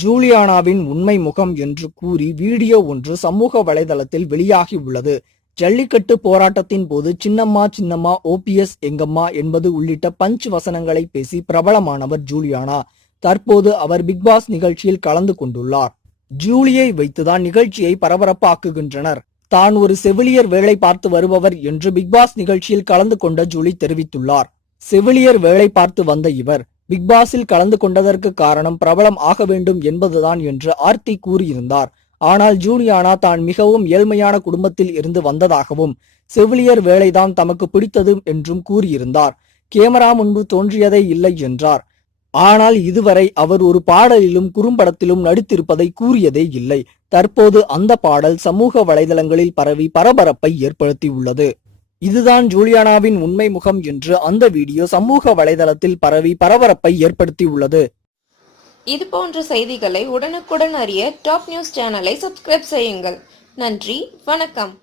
ஜூலியானாவின் உண்மை முகம் என்று கூறி வீடியோ ஒன்று சமூக வலைதளத்தில் வெளியாகி உள்ளது. ஜல்லிக்கட்டு போராட்டத்தின் போது சின்னம்மா சின்னம்மா ஓபிஎஸ் எங்கம்மா என்பது உள்ளிட்ட பஞ்ச் வசனங்களை பேசி பிரபலமானவர் ஜூலியானா. தற்போது அவர் பிக்பாஸ் நிகழ்ச்சியில் கலந்து கொண்டுள்ளார். ஜூலியை வைத்துதான் நிகழ்ச்சியை பரபரப்பாக்குகின்றனர். தான் ஒரு செவிலியர் வேலை பார்த்து வருபவர் என்று பிக்பாஸ் நிகழ்ச்சியில் கலந்து கொண்ட ஜூலி தெரிவித்துள்ளார். செவிலியர் வேலை பார்த்து வந்த இவர் பிக்பாஸில் கலந்து கொண்டதற்கு காரணம் பிரபலம் ஆக வேண்டும் என்பதுதான் என்று ஆர்த்தி கூறியிருந்தார். ஆனால் ஜூலியானா தான் மிகவும் ஏழ்மையான குடும்பத்தில் இருந்து வந்ததாகவும் செவிலியர் வேலைதான் தமக்கு பிடித்தது என்றும் கூறியிருந்தார். கேமரா முன்பு தோன்றியதே இல்லை என்றார். ஆனால் இதுவரை அவர் ஒரு பாடலிலும் குறும்படத்திலும் நடித்திருப்பதை கூறியதே இல்லை. தற்போது அந்த பாடல் சமூக வலைதளங்களில் பரவி பரபரப்பை ஏற்படுத்தியுள்ளது. இதுதான் ஜூலியானாவின் உண்மை முகம் என்று அந்த வீடியோ சமூக வலைதளத்தில் பரவி பரபரப்பை ஏற்படுத்தியுள்ளது. இது போன்ற செய்திகளை உடனுக்குடன் அறிய டாப் நியூஸ் சேனலை சப்ஸ்கிரைப் செய்யுங்கள். நன்றி, வணக்கம்.